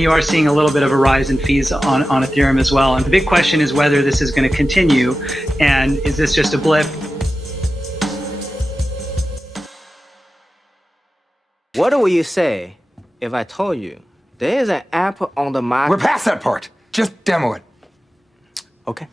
You are seeing a little bit of a rise in fees on Ethereum as well. And the big question is whether this is going to continue, and is this just a blip? What will you say if I told you there is an app on the market? We're past that part. Just demo it. Okay.